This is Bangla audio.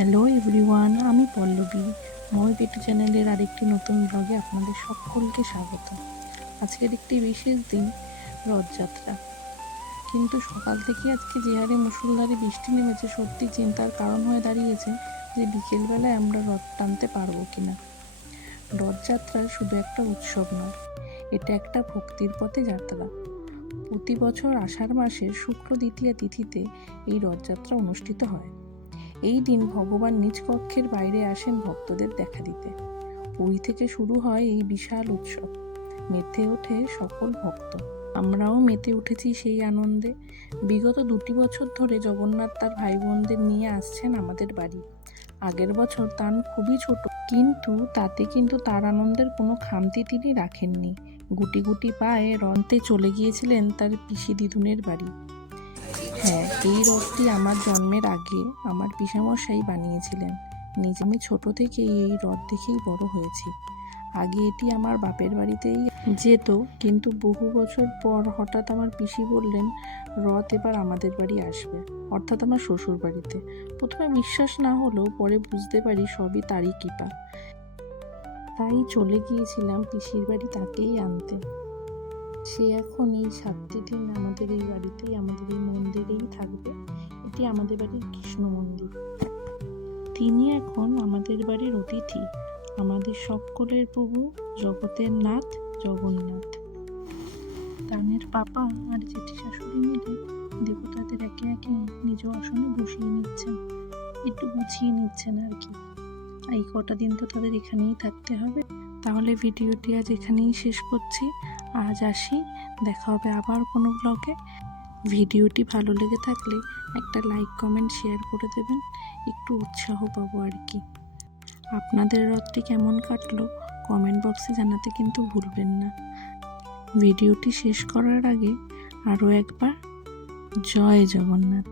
হ্যালো এভরিওয়ান, আমি পল্লবী। মই পেটু চ্যানেলের আরেকটি নতুন ব্লগে আপনাদের সকলকে স্বাগত। আজকের একটি বিশেষ দিন, রথযাত্রা। কিন্তু সকাল থেকে আজকে যে হারে মুষলধারে বৃষ্টি নেমেছে, সত্যি চিন্তার কারণ হয়ে দাঁড়িয়েছে যে বিকেলবেলায় আমরা রথ টানতে পারবো কিনা। রথযাত্রা শুধু একটা উৎসব নয়, এটা একটা ভক্তির পথে যাত্রা। প্রতি বছর আষাঢ় মাসের শুক্ল দ্বিতীয়া তিথিতে এই রথযাত্রা অনুষ্ঠিত হয়। এই দিন ভগবান নিজ কক্ষের বাইরে আসেন ভক্তদের দেখা দিতে। পুরী থেকে শুরু হয় এই বিশাল উৎসব, মেতে ওঠে সকল ভক্ত। আমরাও মেতে উঠেছি সেই আনন্দে। বিগত 2 বছর ধরে জগন্নাথ তার ভাই বোনদের নিয়ে আসছেন আমাদের বাড়ি। আগের বছর তান খুবই ছোট, কিন্তু তাতে তার আনন্দের কোনো খামতি তিনি রাখেননি। গুটি গুটি পায়ে রথে চলে গিয়েছিলেন তার পিসি দিদুনের বাড়ি। হ্যাঁ, এই রথটি আমার জন্মের আগে আমার পিসেমশাই বানিয়েছিলেন। নিজে আমি ছোট থেকেই এই রথ দেখেই বড় হয়েছি। আগে এটি আমার বাপের বাড়িতেই যেত, কিন্তু বহু বছর পর হঠাৎ আমার পিসি বললেন রথ এবার আমাদের বাড়ি আসবে, অর্থাৎ আমার শ্বশুর বাড়িতে। প্রথমে বিশ্বাস না হলেও পরে বুঝতে পারি সবই তারই কৃপা। তাই চলে গিয়েছিলাম পিসির বাড়ি তাকেই আনতে। সে এখন এই 7টি দিন আমাদের এই বাড়িতেই, আমাদের এই মন্দিরেই থাকবে। এটি আমাদের বাড়ির কৃষ্ণ মন্দির। তিনি এখন আমাদের বাড়ির অতিথি, আমাদের সকলের প্রভু, জগতের নাথ জগন্নাথ। তানের পাপা আর জেঠি শাশুড়ি মিলে দেবতাদের একে একে নিজ আসনে বসিয়ে নিচ্ছেন, একটু গুছিয়ে নিচ্ছেন আর কি। এই কটা দিন তো তাদের এখানেই থাকতে হবে। তাহলে ভিডিওটি আজ এখানেই শেষ করছি। আজ আসি, দেখা হবে আবার কোনো ব্লগে। ভিডিওটি ভালো লেগে থাকলে একটা লাইক কমেন্ট শেয়ার করে দেবেন, একটু উৎসাহ পাবো আর কি। আপনাদের রথটি কেমন কাটলো কমেন্ট বক্সে জানাতে কিন্তু ভুলবেন না। ভিডিওটি শেষ করার আগে আরও একবার জয় জগন্নাথ।